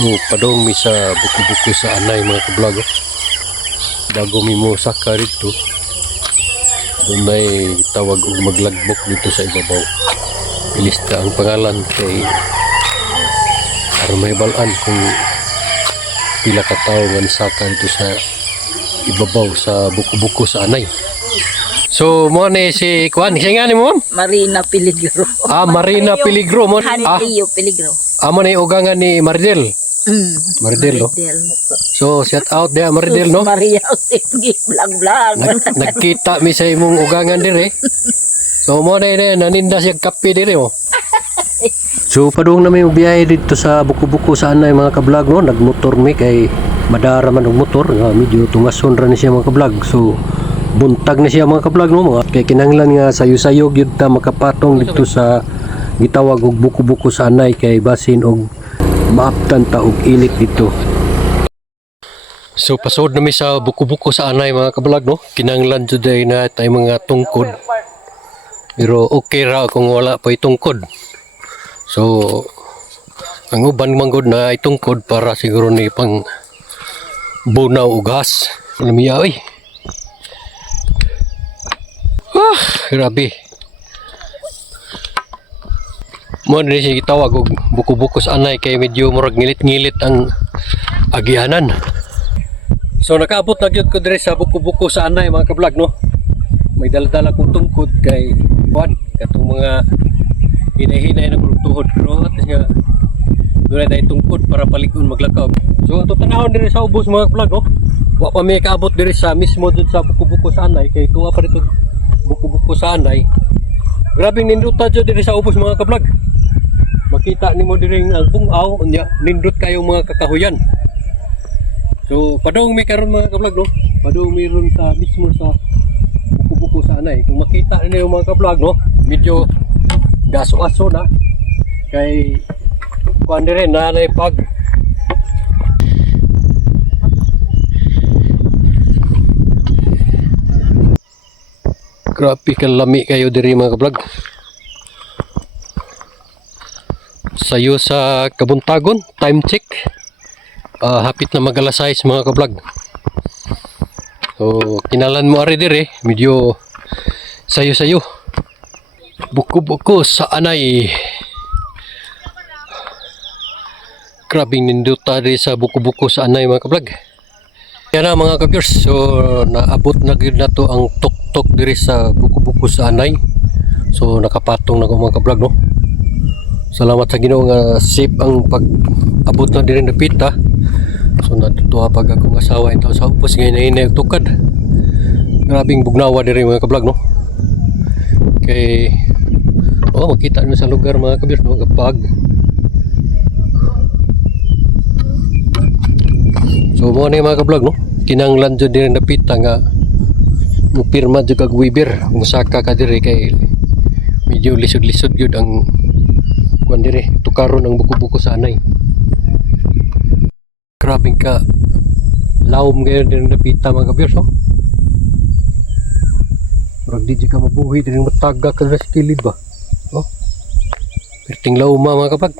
So padong mi sa buko-buko sa anay mga kablog. Bago mi mo saka dito, doon ay tawag og maglagbok dito sa ibabaw. Ilista ang pangalan kay para may balaan kung pila ka tawo nga saka dito sa ibabaw sa buko-buko sa anay. So mo ni si Kuan, siya nga ni mo? Marina Peligro. Marina Peligro mo. Rio Peligro. Amo ni ugangan ni Maridel. Maridel, no? So shout out dia Maridel, no? Maria Jose vlog. Nagkita mi sa imong ugangan dire. So mo na naninda siya kape dire mo. So padung na may biyahe dito sa buko-buko sa anay mga kablog, no? Nagmotor mi kay madara man og motor, medyo tumason ra ni siya mga kablog. So buntag na siya mga kablog, no? Mga kay kinahanglan nga sayo-sayo gyud ta makapatong dito sa gitawag og buko-buko sa anay kay basin og maaptan ta og init dito. So pasod na mi sa buko-buko sa anay mga kablog, no? Kinahanglan jud na tay mga tungkod. Pero okay ra kung wala pa itungkod. So ang uban manggod na itungkod para siguro ni pang bunaw og gas. Lamiya oy. Grabe. Mo ni sige tawag og buko-buko sa anay kay medyo murag ngilit-ngilit ang agianan. So nakaabot na gyud ko dire sa buko-buko sa anay mga kablog, no. May dala-dala kong tungkod kay kuan katong mga hinay-hinay na tuhod pero at nga doon ay tungkod para palikon maglakaw. So ato tanahon dire sa ubos mga kablog, no. Wa pa may kaabot dire sa mismo dun sa buko-buko sa anay kay tuwa pa dito buko-buko sa anay. Grabe nindot jud dire sa ubos mga kablog. Makita nimo dire ang bungaw unya nindot kayo mga kakahuyan. So padong may karon mga kablog, no. Padong mayroon sa mismo sa buko-buko sa anay. Kung makita niyo mga kablog, no, medyo gaso-aso na kay kuan dire nanay pag grabe kalami kayo diri mga kablog. Sayo sa kabuntagon, time check. Hapit na mag-alas 6 mga kablog. So kinalan mo ari dire, medyo sayo-sayo. Buko-buko sa anay. Grabing ninduta diri sa buko-buko sa anay mga kablog. Yan na mga kabyers, so naabot na gyud nato ang tok-tok diri sa buko-buko sa anay. So nakapatong na ko mga kablog, no. Salamat sa Ginoo nga safe ang pag-abot na diri napita. So natutuwa pag akong asawa ito sa upos ngayon na hinay tukad. Grabing bugnawa diri mga kablog, no. Kay makita nyo sa lugar mga kabyers, no, kapag so mo na mga kablog, no, kinanglan dyan din napita nga mupirma dyan kag Weber musaka ka diri kay medyo lisod-lisod yun ang kuan diri tukaron ang buko-buko sa anay. Grabing ka lawom ngayon din napita mga kabyers, no. Murag di ka mabuhi din matagak ka sa kilid ba, no. Perting lawom mga kapag